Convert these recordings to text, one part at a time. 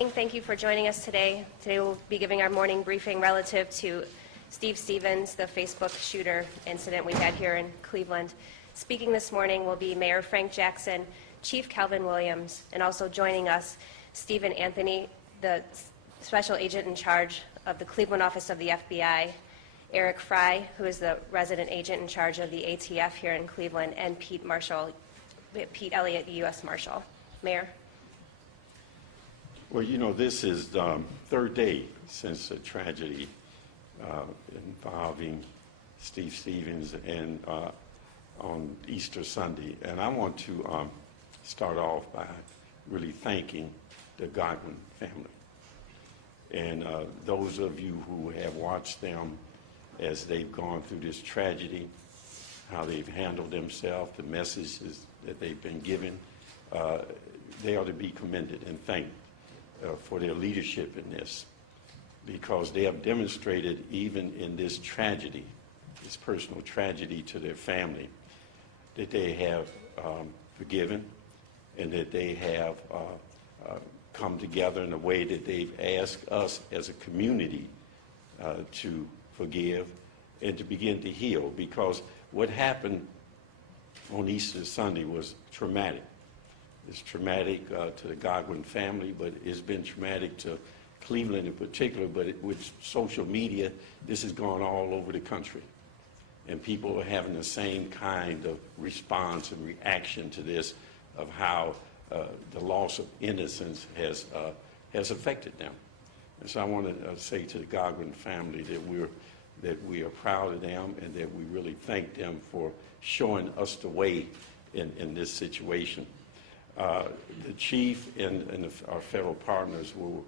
Thank you for joining us today. Today we'll be giving our morning briefing relative to Steve Stevens, the Facebook shooter incident we had here in Cleveland. Speaking this morning will be Mayor Frank Jackson, Chief Calvin Williams, and also joining us, Stephen Anthony, the Special Agent in charge of the Cleveland office of the FBI, Eric Fry, who is the Resident Agent in charge of the ATF here in Cleveland, and Pete Elliott, the U.S. Marshal. Mayor? Well, you know, this is the third day since the tragedy involving Steve Stevens and on Easter Sunday. And I want to start off by really thanking the Godwin family. And those of you who have watched them as they've gone through this tragedy, how they've handled themselves, the messages that they've been given, they ought to be commended and thanked for their leadership in this, because they have demonstrated, even in this tragedy, this personal tragedy to their family, that they have forgiven and that they have come together in a way that they've asked us as a community to forgive and to begin to heal, because what happened on Easter Sunday was traumatic. It's traumatic to the Godwin family, but it's been traumatic to Cleveland in particular. But with social media, this has gone all over the country. And people are having the same kind of response and reaction to this, of how the loss of innocence has affected them. And so I want to say to the Godwin family that we are proud of them, and that we really thank them for showing us the way in this situation. The chief and our federal partners will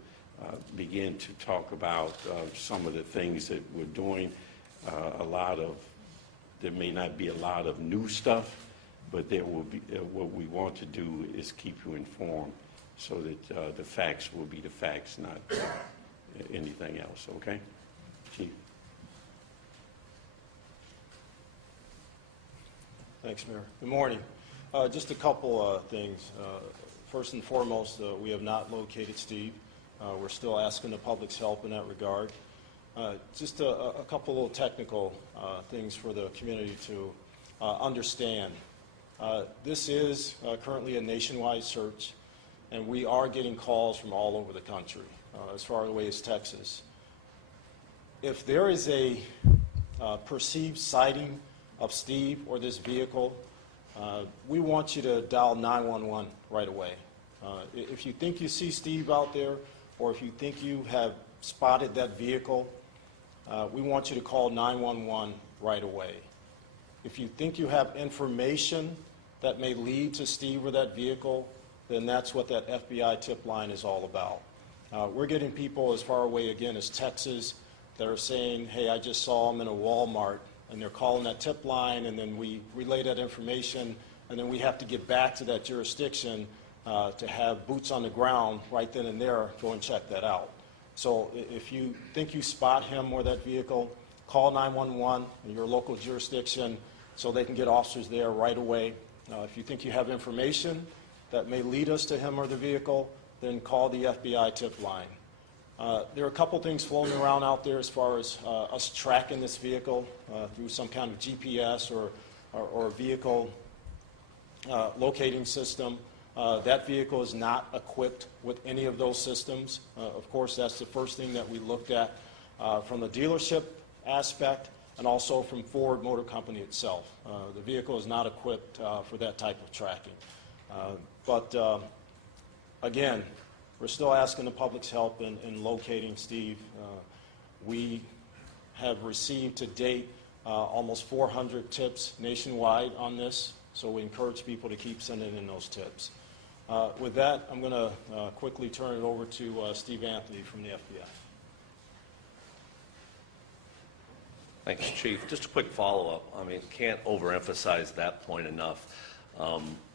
begin to talk about some of the things that we're doing. There may not be a lot of new stuff, but there will be. What we want to do is keep you informed, so that the facts will be the facts, not anything else. Okay, Chief. Thanks, Mayor. Good morning. Just a couple things. First and foremost, we have not located Steve. We're still asking the public's help in that regard. Just a couple little technical things for the community to understand. This is currently a nationwide search, and we are getting calls from all over the country, as far away as Texas. If there is a perceived sighting of Steve or this vehicle, we want you to dial 911 right away. If you think you see Steve out there, or if you think you have spotted that vehicle, we want you to call 911 right away. If you think you have information that may lead to Steve or that vehicle, then that's what that FBI tip line is all about. We're getting people as far away, again, as Texas that are saying, hey, I just saw him in a Walmart, and they're calling that tip line, and then we relay that information, and then we have to get back to that jurisdiction to have boots on the ground right then and there, go and check that out. So if you think you spot him or that vehicle, call 911 in your local jurisdiction so they can get officers there right away. If you think you have information that may lead us to him or the vehicle, then call the FBI tip line. There are a couple things floating around out there as far as us tracking this vehicle through some kind of GPS or vehicle locating system. That vehicle is not equipped with any of those systems. Of course, that's the first thing that we looked at from the dealership aspect, and also from Ford Motor Company itself. The vehicle is not equipped for that type of tracking. But again, we're still asking the public's help in locating Steve. We have received to date almost 400 tips nationwide on this, so we encourage people to keep sending in those tips. With that, I'm going to quickly turn it over to Steve Anthony from the FBI. Thanks, Chief. Just a quick follow-up. I mean, can't overemphasize that point enough.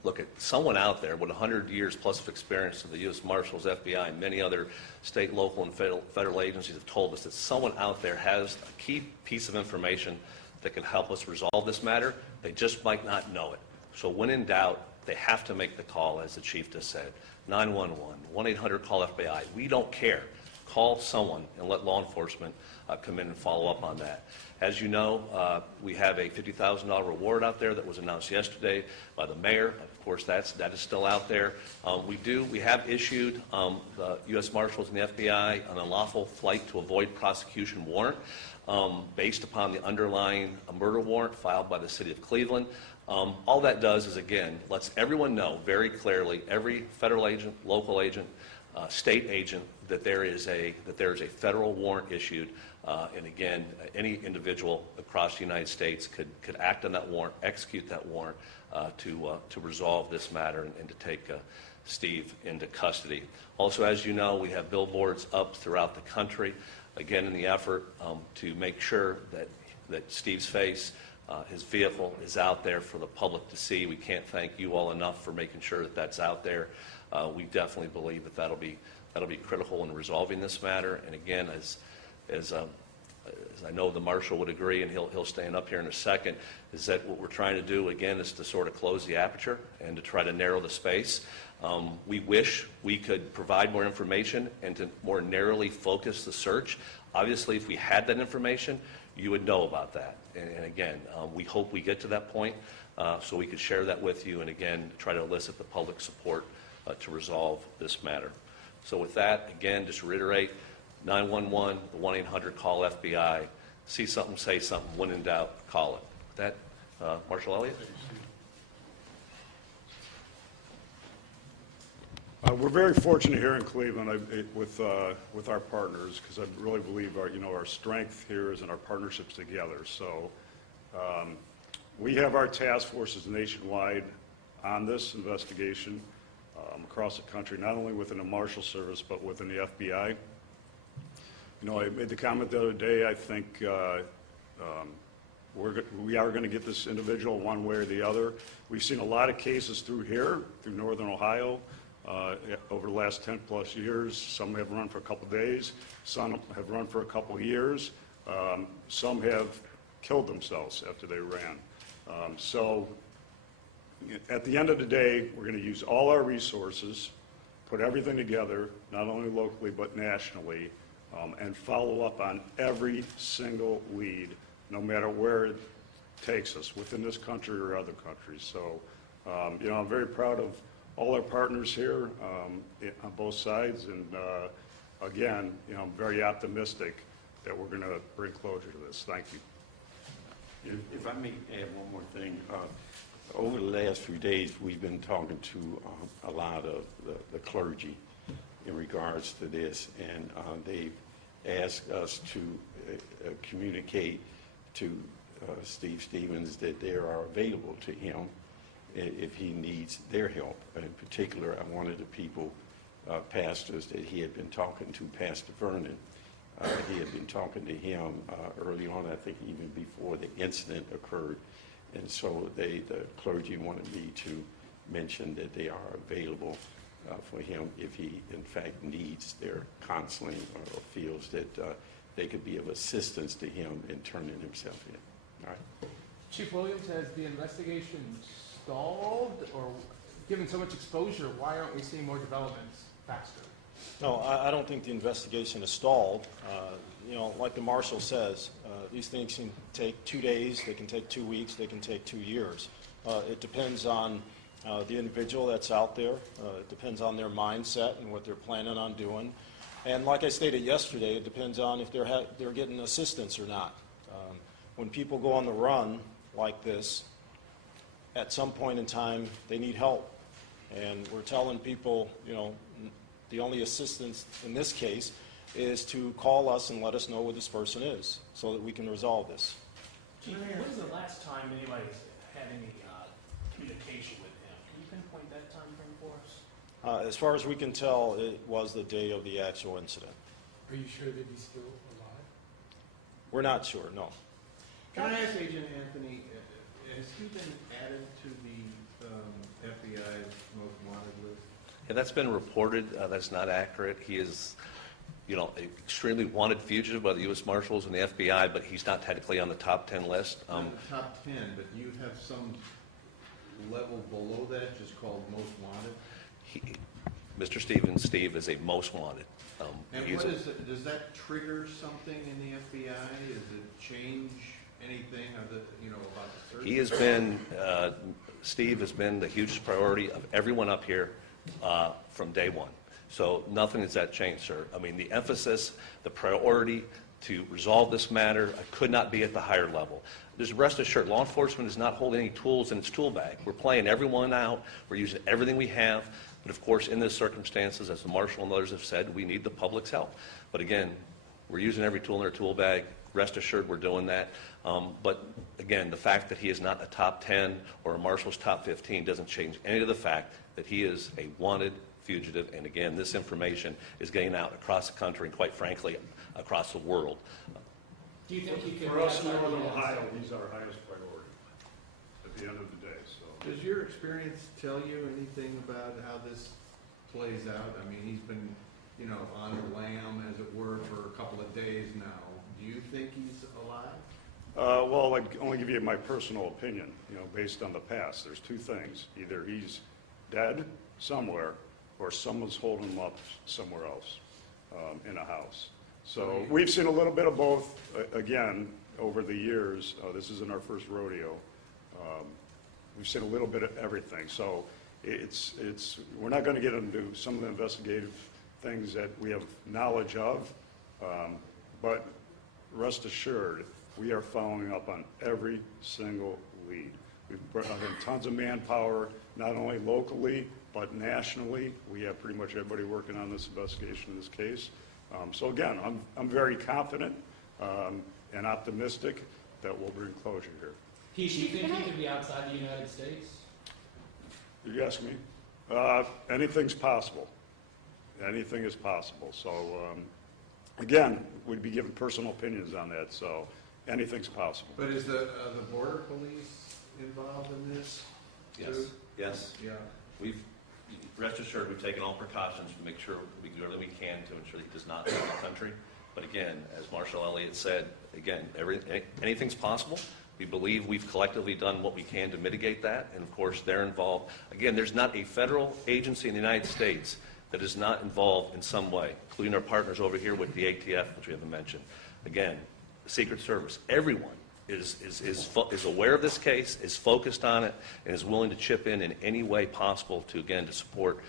Look, at someone out there with 100 years plus of experience to the U.S. Marshals, FBI, and many other state, local, and federal agencies have told us that someone out there has a key piece of information that can help us resolve this matter. They just might not know it. So when in doubt, they have to make the call, as the chief just said. 911, 1-800-CALL-FBI. We don't care. Call someone and let law enforcement come in and follow up on that. As you know, we have a $50,000 reward out there that was announced yesterday by the mayor. Of course, that is still out there. We have issued the U.S. Marshals and the FBI an unlawful flight to avoid prosecution warrant based upon the underlying murder warrant filed by the city of Cleveland. All that does is, again, lets everyone know very clearly, every federal agent, local agent, state agent, that there is a federal warrant issued, and again, any individual across the United States could act on that warrant, execute that warrant to resolve this matter and to take Steve into custody. Also, as you know, we have billboards up throughout the country, again in the effort to make sure that Steve's face, his vehicle, is out there for the public to see. We can't thank you all enough for making sure that that's out there. We definitely believe that that'll be critical in resolving this matter. And again, as I know the marshal would agree, and he'll stand up here in a second, is that what we're trying to do again is to sort of close the aperture and to try to narrow the space. We wish we could provide more information and to more narrowly focus the search. Obviously, if we had that information, you would know about that. And again, we hope we get to that point so we could share that with you and again try to elicit the public support to resolve this matter. So with that, again, just reiterate, 911, the 1-800-CALL-FBI. See something, say something. When in doubt, call it. With that, Marshal Elliott. We're very fortunate here in Cleveland with our partners, because I really believe our strength here is in our partnerships together. So we have our task forces nationwide on this investigation across the country, not only within the Marshal Service but within the FBI. I made the comment the other day. I think we are going to get this individual one way or the other. We've seen a lot of cases through Northern Ohio. Over the last 10 plus years. Some have run for a couple days, some have run for a couple years, some have killed themselves after they ran. So at the end of the day, we're going to use all our resources, put everything together, not only locally but nationally, and follow up on every single lead, no matter where it takes us, within this country or other countries. So I'm very proud of all our partners here on both sides, and again, I'm very optimistic that we're going to bring closure to this. Thank you. If I may add one more thing, over the last few days, we've been talking to a lot of the clergy in regards to this, and they've asked us to communicate to Steve Stevens that they are available to him if he needs their help. In particular, one of the people, pastors that he had been talking to, Pastor Vernon, he had been talking to him early on, I think even before the incident occurred. And so the clergy wanted me to mention that they are available for him if he, in fact, needs their counseling or feels that they could be of assistance to him in turning himself in. All right. Chief Williams, has the investigation stalled, or given so much exposure, why aren't we seeing more developments faster? No, I don't think the investigation is stalled. Like the marshal says, these things can take 2 days, they can take 2 weeks, they can take 2 years. It depends on the individual that's out there. It depends on their mindset and what they're planning on doing. And like I stated yesterday, it depends on if they're getting assistance or not. When people go on the run like this, at some point in time, they need help. And we're telling people, the only assistance in this case is to call us and let us know where this person is so that we can resolve this. Chief, when was the last time anybody's had any communication with him? Can you pinpoint that time frame for us? As far as we can tell, it was the day of the actual incident. Are you sure that he's still alive? We're not sure, no. Can I ask Agent Anthony, has he been added to the FBI's most wanted list? Yeah, that's been reported. That's not accurate. He is, an extremely wanted fugitive by the U.S. Marshals and the FBI, but he's not technically on the top 10 list. On the top 10, but you have some level below that, just called most wanted? Mr. Stevens, Steve is a most wanted. And He's what a- is it, does that trigger something in the FBI? Does it change anything, or the, you know, about the search? He has been, Steve has been the hugest priority of everyone up here from day one. So nothing has that changed, sir. I mean, the emphasis, the priority to resolve this matter could not be at the higher level. Just rest assured, law enforcement is not holding any tools in its tool bag. We're playing everyone out. We're using everything we have. But of course, in this circumstances, as the marshal and others have said, we need the public's help. But again, we're using every tool in our tool bag. Rest assured we're doing that. But again, the fact that he is not a top 10 or a marshal's top 15 doesn't change any of the fact that he is a wanted fugitive. And again, this information is getting out across the country and quite frankly, across the world. Do you think he could For be us in outside the Northern United Ohio, States? he's our highest priority at the end of the day, so. Does your experience tell you anything about how this plays out? I mean, he's been, you know, on the lam, as it were, for a couple of days now. Do you think he's alive? Well, I'd only give you my personal opinion, you know, based on the past. There's two things. Either he's dead somewhere, or someone's holding him up somewhere else in a house. So we've seen a little bit of both, again, over the years. This isn't our first rodeo. We've seen a little bit of everything. So we're not going to get into some of the investigative things that we have knowledge of, but rest assured, we are following up on every single lead. We've brought in tons of manpower, not only locally, but nationally. We have pretty much everybody working on this investigation in this case. So again, I'm very confident and optimistic that we'll bring closure here. Pete, do you think he could be outside the United States? You ask me? Anything's possible. Anything is possible. So again, we'd be giving personal opinions on that. So anything's possible. But is the border police involved in this? Yes, too? yes. Yeah. We've, rest assured, we've taken all precautions to make sure we do everything we can to ensure that he does not leave the country. But again, as Marshal Elliott said, again, anything's possible. We believe we've collectively done what we can to mitigate that, and of course, they're involved. Again, there's not a federal agency in the United States that is not involved in some way, including our partners over here with the ATF, which we haven't mentioned. Again, the Secret Service, everyone is aware of this case, is focused on it, and is willing to chip in any way possible to, again, to support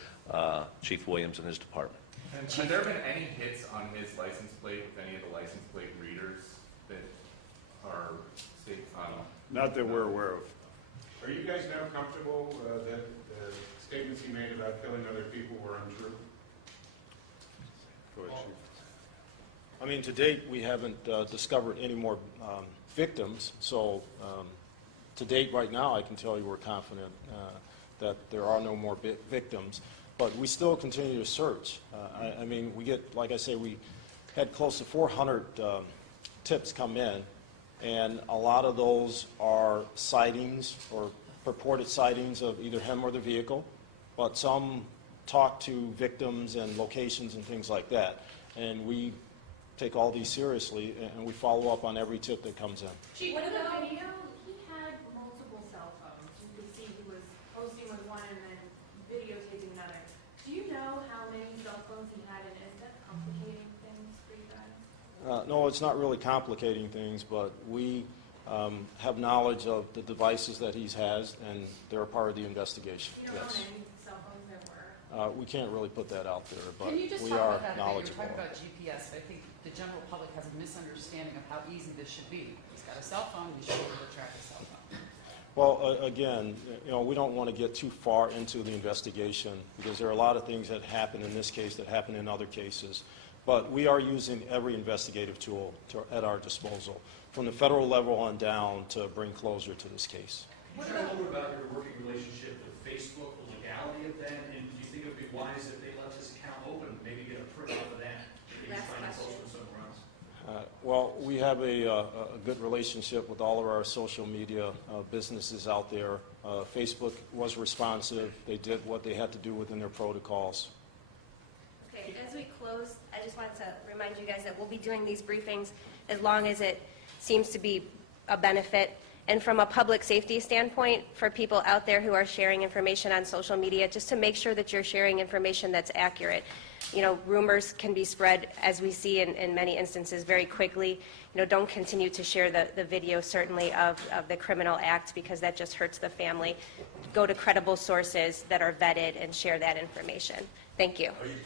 Chief Williams and his department. And have there been any hits on his license plate with any of the license plate readers that are state? Not that we're aware of. Are you guys now comfortable that the statements he made about killing other people were untrue? Go ahead, Chief. I mean, to date, we haven't discovered any more victims, so to date, right now, I can tell you we're confident that there are no more victims, but we still continue to search. I mean, we get, like I say, we had close to 400 tips come in, and a lot of those are sightings or purported sightings of either him or the vehicle, but some talk to victims and locations and things like that, and we take all these seriously, and we follow up on every tip that comes in. Chief, what about the video? He had multiple cell phones. You could see he was posting with one and then videotaping another. Do you know how many cell phones he had, and is that complicating things for you guys? No, it's not really complicating things, but we have knowledge of the devices that he has, and they're a part of the investigation. You don't know Yes. how many cell phones there were? We can't really put that out there, but Can you just we talk are about that a bit? You're knowledgeable. talking about GPS. I think the general public has a misunderstanding of how easy this should be. He's got a cell phone, he should be able to track a cell phone. Well, again, you know, we don't want to get too far into the investigation because there are a lot of things that happen in this case that happen in other cases. But we are using every investigative tool at our disposal, from the federal level on down, to bring closure to this case. Can you share a little bit about your working relationship with Facebook, the legality of that, and do you think it would be wise if they let this account open, maybe get a print off of that, maybe Last find a question. post from somewhere else? Well, we have a good relationship with all of our social media businesses out there. Facebook was responsive. They did what they had to do within their protocols. Okay, as we close, I just wanted to remind you guys that we'll be doing these briefings as long as it seems to be a benefit And from a public safety standpoint, for people out there who are sharing information on social media, just to make sure that you're sharing information that's accurate. You know, rumors can be spread, as we see in many instances, very quickly. You know, don't continue to share the video, certainly, of the criminal act, because that just hurts the family. Go to credible sources that are vetted and share that information. Thank you.